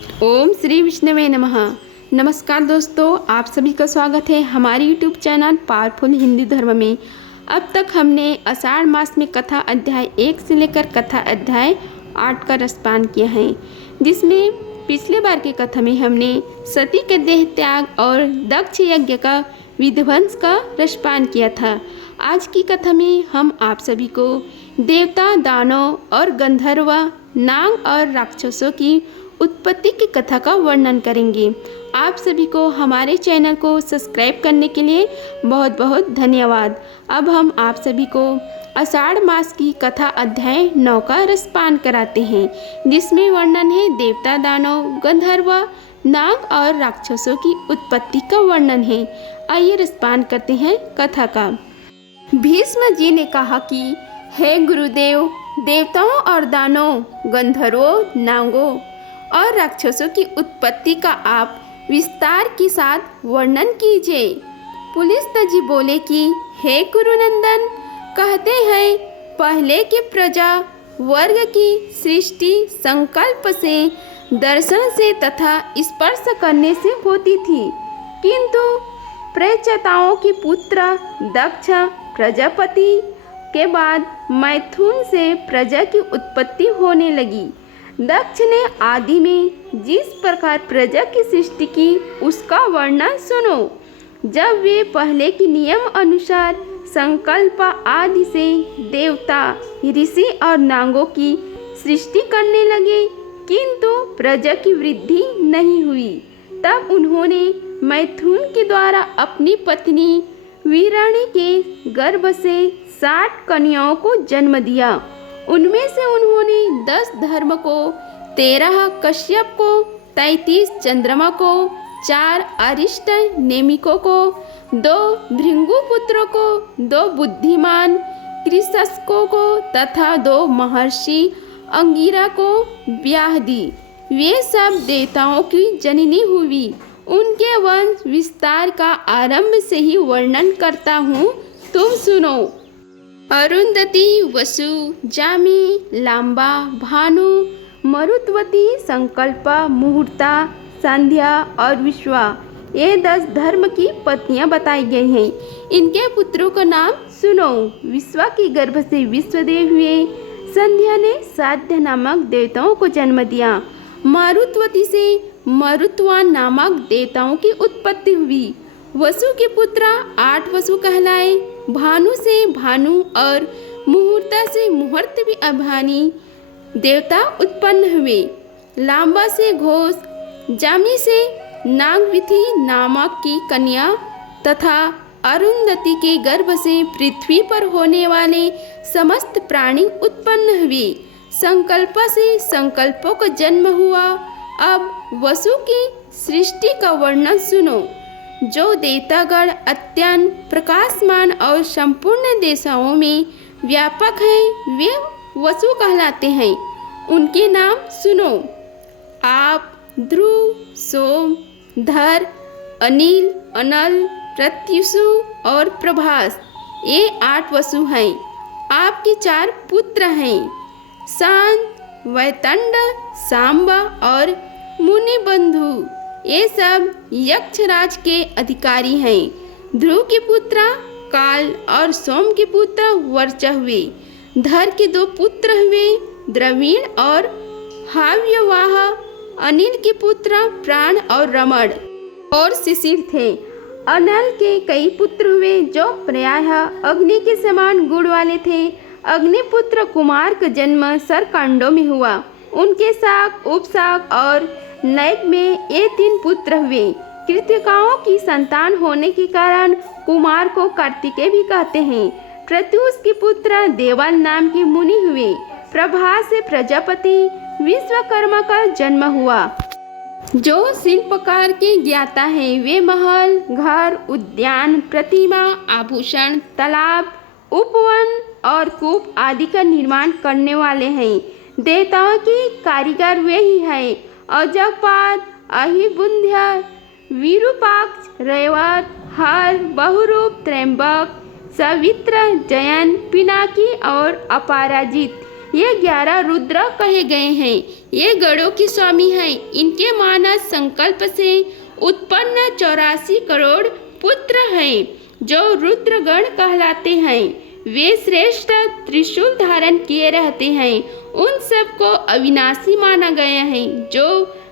ओम श्री विष्णुवे नमः। नमस्कार दोस्तों, आप सभी का स्वागत है हमारे यूट्यूब चैनल पावरफुल हिंदी धर्म में। अब तक हमने आषाढ़ मास में कथा अध्याय 1 से लेकर कथा अध्याय 8 का रसपान किया है, जिसमें पिछले बार की कथा में हमने सती के देह त्याग और दक्ष यज्ञ का विध्वंस का रसपान किया था। आज की कथा में हम आप सभी को देवता, दानव और गंधर्व, नाग और राक्षसों की उत्पत्ति की कथा का वर्णन करेंगे। आप सभी को हमारे चैनल को सब्सक्राइब करने के लिए बहुत बहुत धन्यवाद। अब हम आप सभी को आषाढ़ मास की कथा अध्याय 9 का रसपान कराते हैं, जिसमें वर्णन है देवता, दानव, गंधर्व, नाग और राक्षसों की उत्पत्ति का वर्णन है। आइए रसपान करते हैं कथा का। भीष्म जी ने कहा कि हे गुरुदेव, देवताओं और दानवों, गंधर्वों, नागों और राक्षसों की उत्पत्ति का आप विस्तार के साथ वर्णन कीजिए। पुलिस जी बोले कि हे गुरुनंदन, कहते हैं पहले के प्रजा वर्ग की सृष्टि संकल्प से, दर्शन से तथा स्पर्श करने से होती थी, किंतु प्रचेताओं की पुत्र दक्ष प्रजापति के बाद मैथुन से प्रजा की उत्पत्ति होने लगी। दक्ष ने आदि में जिस प्रकार प्रजा की सृष्टि की उसका वर्णन सुनो। जब वे पहले के नियम अनुसार संकल्प आदि से देवता, ऋषि और नागों की सृष्टि करने लगे, किंतु प्रजा की वृद्धि नहीं हुई, तब उन्होंने मैथुन के द्वारा अपनी पत्नी वीराणी के गर्भ से 60 कन्याओं को जन्म दिया। उनमें से उन्होंने 10 धर्म को, 13 कश्यप को, 33 चंद्रमा को, 4 अरिष्ट नेमिकों को, 2 भृंगु पुत्रों को, 2 बुद्धिमान कृषकों को तथा 2 महर्षि अंगिरा को ब्याह दी। वे सब देवताओं की जननी हुई। उनके वंश विस्तार का आरंभ से ही वर्णन करता हूँ, तुम सुनो। अरुंधति, वसु, जामी, लांबा, भानु, मरुत्वती, संकल्पा, मुहूर्ता, संध्या और विश्वा, ये 10 धर्म की पत्नियां बताई गई हैं। इनके पुत्रों का नाम सुनो। विश्वा की गर्भ से विश्वदेव हुए। संध्या ने साध्य नामक देवताओं को जन्म दिया। मारुत्वती से मरुत्वान नामक देवताओं की उत्पत्ति हुई। वसु के पुत्र 8 वसु कहलाए। भानु से भानु और मुहूर्ता से मुहूर्त भी अभानी देवता उत्पन्न हुए। लांबा से घोष, जामी से नागविथि नामक की कन्या तथा अरुंधति के गर्भ से पृथ्वी पर होने वाले समस्त प्राणी उत्पन्न हुए। संकल्प से संकल्पों का जन्म हुआ। अब वसु की सृष्टि का वर्णन सुनो। जो देवतागण अत्यंत प्रकाशमान और संपूर्ण दिशाओं में व्यापक हैं, वे वसु कहलाते हैं। उनके नाम सुनो। आप, ध्रुव, सोम, धर, अनिल, अनल, प्रत्युषु और प्रभास, ये 8 वसु हैं। आपके 4 पुत्र हैं, शांत, वैतंड, सांबा और मुनिबंधु। ये सब यक्षराज के अधिकारी हैं। ध्रुव के पुत्र काल और सोम के पुत्र वर्च हुए। धर के 2 पुत्र हुए, द्रविण और हाव्यवाह। अनिल के पुत्र प्राण और रमण और शिशिर थे। अनल के कई पुत्र हुए, जो प्रायः अग्नि के समान गुण वाले थे। अग्निपुत्र कुमार का जन्म सरकांडों में हुआ। उनके शाक, उपशाक और नैक में ये 3 पुत्र हुए। कृतिकाओं की संतान होने के कारण कुमार को कार्तिकेय भी कहते हैं। प्रत्युष के पुत्र देवल नाम के मुनि हुए। प्रभास से प्रजापति विश्वकर्मा का जन्म हुआ। जो शिल्पकार के ज्ञाता हैं, वे महल, घर, उद्यान, प्रतिमा, आभूषण, तालाब, उपवन और कूप आदि का निर्माण करने वाले हैं। देवताओं के कारीगर वे ही हैं। अजगपाद, अहिबुंध्य, विरूपाक्ष, रैवत, हर, बहुरूप, त्रैंबक, सवित्र, जयन, पिनाकी और अपराजित, ये 11 रुद्र कहे गए हैं। ये गणों के स्वामी हैं। इनके मानस संकल्प से उत्पन्न 84 करोड़ पुत्र हैं जो रुद्रगण कहलाते हैं। वे श्रेष्ठ त्रिशूल धारण किए रहते हैं। उन सबको अविनाशी माना गया है। जो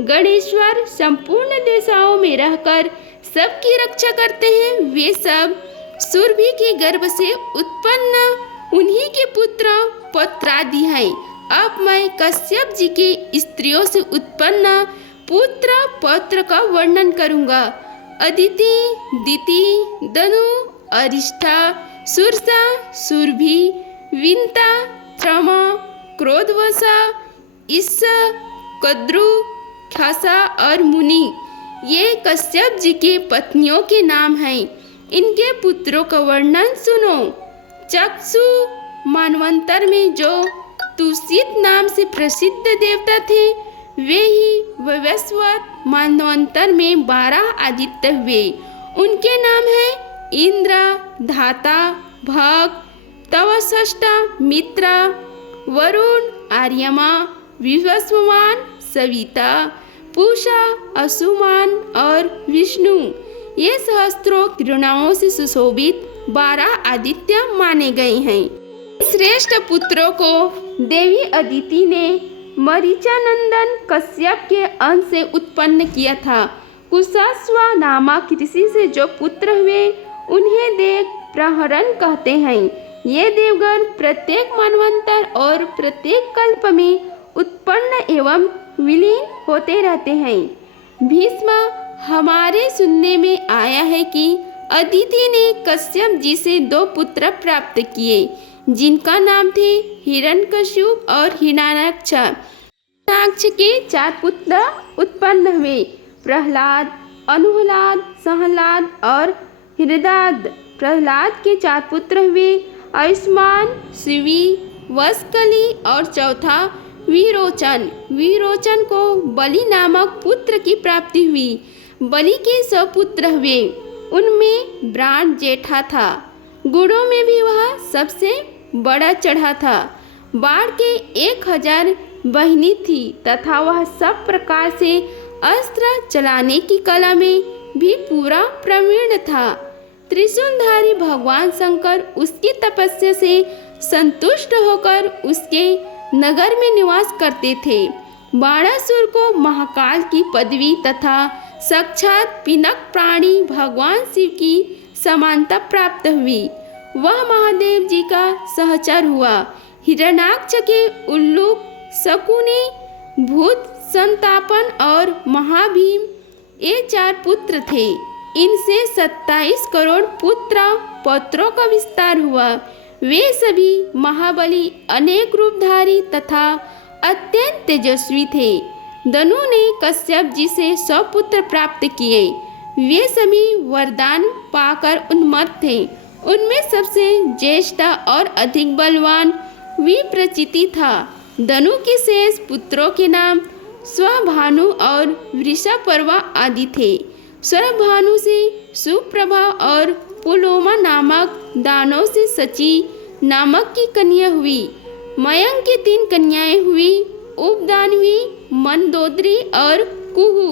गणेश्वर संपूर्ण दिशाओं में रहकर सबकी रक्षा करते हैं, वे सब सुरभि के गर्भ से उत्पन्न उन्हीं के पुत्र पौत्रादि हैं। अब मैं कश्यप जी के स्त्रियों से उत्पन्न पुत्र पौत्र का वर्णन करूंगा। अदिति, दिति, दनु, अरिष्ठा, सुरसा, सुरभि, विंता, त्रमा, क्रोधवसा, ईसा, कद्रु, खासा और मुनि ये कश्यप जी के पत्नियों के नाम हैं। इनके पुत्रों का वर्णन सुनो। चक्षु मानवंतर में जो तुषित नाम से प्रसिद्ध देवता थे, वे ही वैवस्वत मानवंतर में 12 आदित्य हुए। उनके नाम हैं इंद्र, धाता, भग, तवषष्टा, मित्रा, वरुण, आर्यमा, विवस्वमान, सविता, पूषा, असुमान और विष्णु। ये सहस्त्रों किरणाओं से सुशोभित 12 आदित्य माने गए हैं। श्रेष्ठ पुत्रों को देवी अदिति ने मरीचानंदन कश्यप के अंश से उत्पन्न किया था। कुशास्वा नामक ऋषि से जो पुत्र हुए, उन्हें देव प्रहरण कहते हैं। ये देवगण प्रत्येक मनवंतर और प्रत्येक कल्प में उत्पन्न एवं विलीन होते रहते हैं। भीष्म, हमारे सुनने में आया है कि अदिति ने कश्यप जी से 2 पुत्र प्राप्त किए, जिनका नाम थे हिरण्यकशिप और हिरण्याक्ष। हिरण्याक्ष के 4 पुत्र उत्पन्न हुए, प्रहलाद, अनुहलाद, सहलाद और हृदाद। प्रहलाद के 4 पुत्र हुए, आयुष्मान, शिवी, वस्कली और चौथा विरोचन। विरोचन को बलि नामक पुत्र की प्राप्ति हुई। बलि के 100 पुत्र हुए, उनमें ब्राह्मण जेठा था। गुणों में भी वह सबसे बड़ा चढ़ा था। बाण के 1000 बहिनी थी तथा वह सब प्रकार से अस्त्र चलाने की कला में भी पूरा प्रवीण था। त्रिशूलधारी भगवान शंकर उसकी तपस्या से संतुष्ट होकर उसके नगर में निवास करते थे। बाणासुर को महाकाल की पदवी तथा साक्षात पिनक प्राणी भगवान शिव की समानता प्राप्त हुई। वह महादेव जी का सहचर हुआ। हिरण्याक्ष के उल्लूक, शकुनी, भूत संतापन और महाभीम ये 4 पुत्र थे। इनसे 27 करोड़ पुत्र पौत्रों का विस्तार हुआ। वे सभी महाबली, अनेक रूपधारी तथा अत्यंत तेजस्वी थे। दनु ने कश्यप जी से 100 पुत्र प्राप्त किए। वे सभी वरदान पाकर उन्मत्त थे। उनमें सबसे ज्येष्ठ और अधिक बलवान विप्रचिति था। दनु के शेष पुत्रों के नाम स्वभानु और वृषपर्वा आदि थे। स्वभानु से सुप्रभा और पुलोमा नामक दानों से सची नामक की कन्या हुई। मयंक की 3 कन्याएं हुई, उपदानवी, मंदोदरी और कुहू।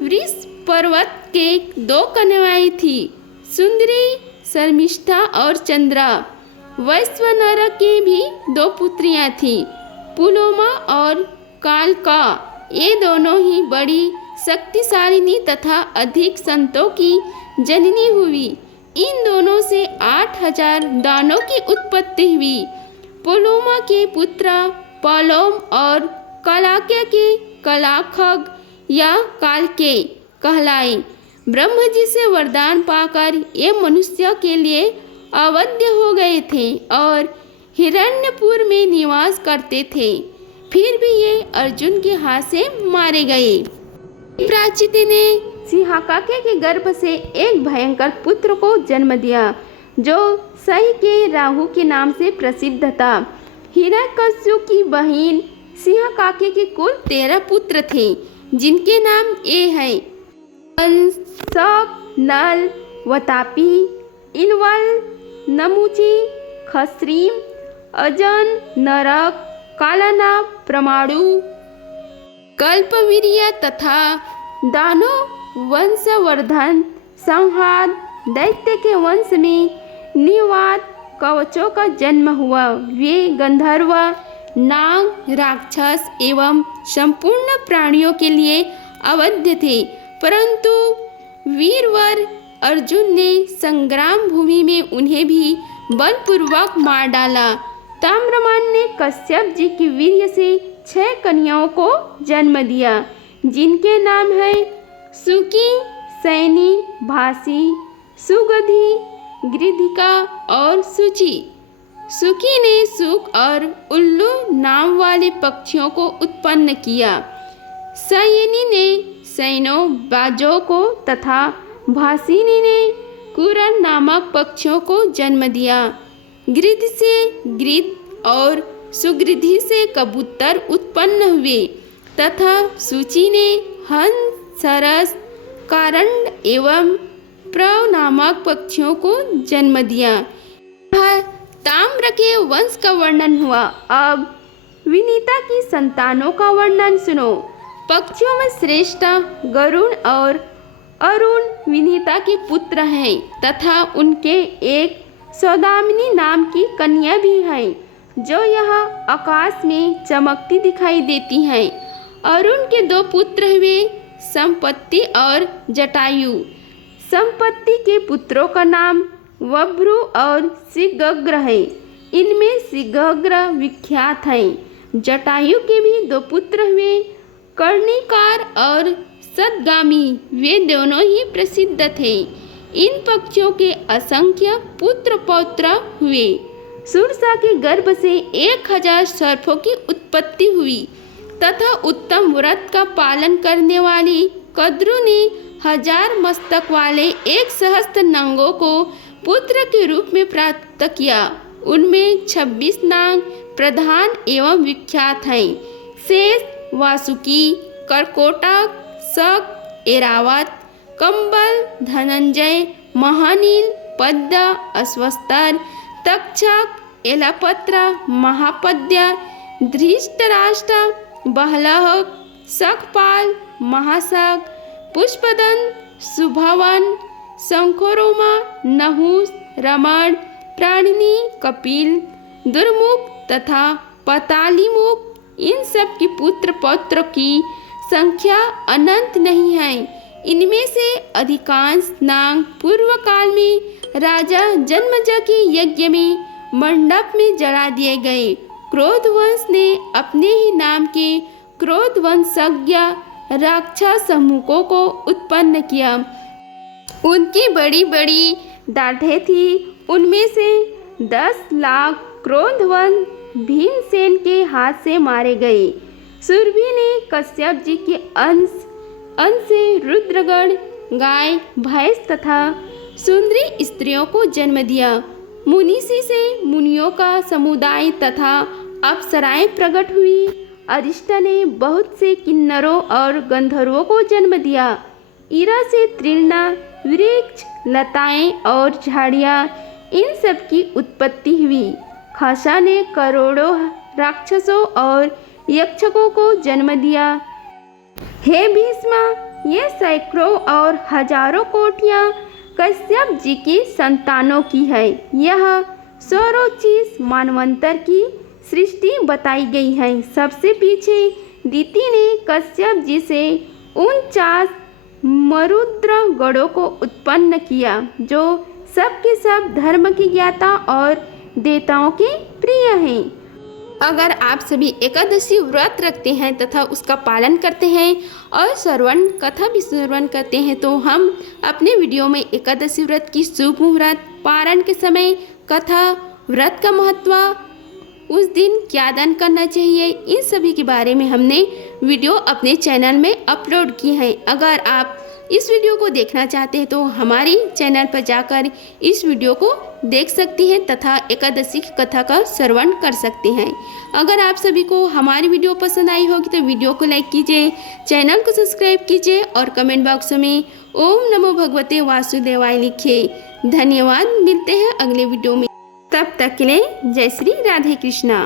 वृष पर्वत के 2 कन्याएं थी, सुंदरी, शर्मिष्ठा और चंद्रा। वैश्वानर के भी 2 पुत्रियां थी, पुलोमा और कालका। ये दोनों ही बड़ी शक्तिशालिनी तथा अधिक संतों की जननी हुई। इन दोनों से 8000 दानों की उत्पत्ति हुई। पुलोमा के पुत्र पलोम और कलाके के कलाखग या कालके कहलाए। ब्रह्म जी से वरदान पाकर ये मनुष्य के लिए अवध्य हो गए थे और हिरण्यपुर में निवास करते थे। फिर भी ये अर्जुन के हाथ से मारे गए। प्राचिति ने सिंहाकाके के गर्भ से एक भयंकर पुत्र को जन्म दिया, जो सही के राहु के नाम से प्रसिद्ध था। हिरण्यकश्यप की बहन सिंहाकाके के कुल 13 पुत्र थे, जिनके नाम ये हैं: शक, नल, वतापी, इनवल, नमुची, खस्रीम, अजन, नरक, कालानाग, परमाणु, कल्पवीर्य तथा दानव वंशवर्धन, संहार, दैत्य के वंश में निवात कवचों का जन्म हुआ। वे गंधर्व, नाग, राक्षस एवं संपूर्ण प्राणियों के लिए अवध्य थे, परंतु वीरवर अर्जुन ने संग्राम भूमि में उन्हें भी बलपूर्वक मार डाला। ताम्रमान ने कश्यप जी की वीर्य से 6 कन्याओं को जन्म दिया, जिनके नाम है सुकी, सैनी, भासी, सुगधि, गृधिका और सुचि। सुकी ने सुक और उल्लू नाम वाले पक्षियों को उत्पन्न किया। सयनी ने सैनो, बाजों को तथा भासिनी ने कुरन नामक पक्षियों को जन्म दिया। गिद्ध से गिद्ध और सुगृधि से कबूतर उत्पन्न हुए तथा सूची ने हंस, सरस, कारंड एवं प्रव नामक पक्षियों को जन्म दिया। ताम्र के वंश का वर्णन हुआ। अब विनीता की संतानों का वर्णन सुनो। पक्षियों में श्रेष्ठ गरुण और अरुण विनीता के पुत्र हैं तथा उनके एक सौदामिनी नाम की कन्या भी है, जो यहाँ आकाश में चमकती दिखाई देती है। अरुण के 2 पुत्र हुए, संपत्ति और जटायु। संपत्ति के पुत्रों का नाम वभ्रु और सिगग्र है। इनमें सिगग्र विख्यात है। जटायु के भी 2 पुत्र हुए, कर्णिकार और सदगामी। वे दोनों ही प्रसिद्ध थे। इन पक्षियों के असंख्य पुत्र पौत्र हुए। सुरसा के गर्भ से 1000 सर्पों की उत्पत्ति हुई तथा उत्तम व्रत का पालन करने वाली कद्रु ने 1000 मस्तक वाले 1 सहस्त्र नागों को पुत्र के रूप में प्राप्त किया। उनमें 26 नाग प्रधान एवं विख्यात हैं। शेष, वासुकी, करकोटक, शक, एरावत, कंबल, धनंजय, महानील, पद्य, अश्वस्तर, तक्षक, एलापत्र, महापद्य, धृतराष्ट्र, बहलह, शकपाल, महाशक, पुष्पदन, शुभवन, शंखोरोमा, नहुस, रमण, प्राणिनी, कपिल, दुर्मुख तथा पतालीमुख। इन सब की पुत्र पौत्र की संख्या अनंत नहीं है। इनमें से अधिकांश नाग पूर्व काल में राजा जन्मेजय के यज्ञ में मंडप में जला दिए गए। क्रोधवंश ने अपने ही नाम के क्रोधवंशज्ञ राक्षस समूहों को उत्पन्न किया। उनकी बड़ी बड़ी दाढ़ें थी। उनमें से 10 लाख क्रोधवंश भीमसेन के हाथ से मारे गए। सुरभि ने कश्यप जी के अंश से रुद्रगण, गाय, भैंस तथा सुंदरी स्त्रियों को जन्म दिया। मुनीषी से मुनियों का समुदाय तथा अप्सराएं प्रकट हुई। अरिष्टा ने बहुत से किन्नरों और गंधर्वों को जन्म दिया। ईरा से तृण, वृक्ष, लताएं और झाड़ियाँ, इन सब की उत्पत्ति हुई। खासा ने करोड़ों राक्षसों और यक्षकों को जन्म दिया। हे भीष्म, ये सैकड़ों और हजारों कोटियाँ कश्यप जी की संतानों की है। यह 125 मानवंतर की सृष्टि बताई गई है। सबसे पीछे दीति ने कश्यप जी से 49 मरुद्र गणों को उत्पन्न किया, जो सबके सब धर्म की ज्ञाता और देवताओं के प्रिय हैं। अगर आप सभी एकादशी व्रत रखते हैं तथा उसका पालन करते हैं और श्रवण कथा भी श्रवण करते हैं, तो हम अपने वीडियो में एकादशी व्रत की शुभ मुहूर्त, पारण के समय, कथा, व्रत का महत्व, उस दिन क्या दान करना चाहिए, इन सभी के बारे में हमने वीडियो अपने चैनल में अपलोड किए हैं। अगर आप इस वीडियो को देखना चाहते हैं तो हमारी चैनल पर जाकर इस वीडियो को देख सकती हैं तथा एकादशी की कथा का श्रवण कर सकते हैं। अगर आप सभी को हमारी वीडियो पसंद आई होगी तो वीडियो को लाइक कीजिए, चैनल को सब्सक्राइब कीजिए और कमेंट बॉक्स में ओम नमो भगवते वासुदेवाय लिखिए। धन्यवाद। मिलते हैं अगले वीडियो में। तब तक के लिए जय श्री राधे कृष्णा।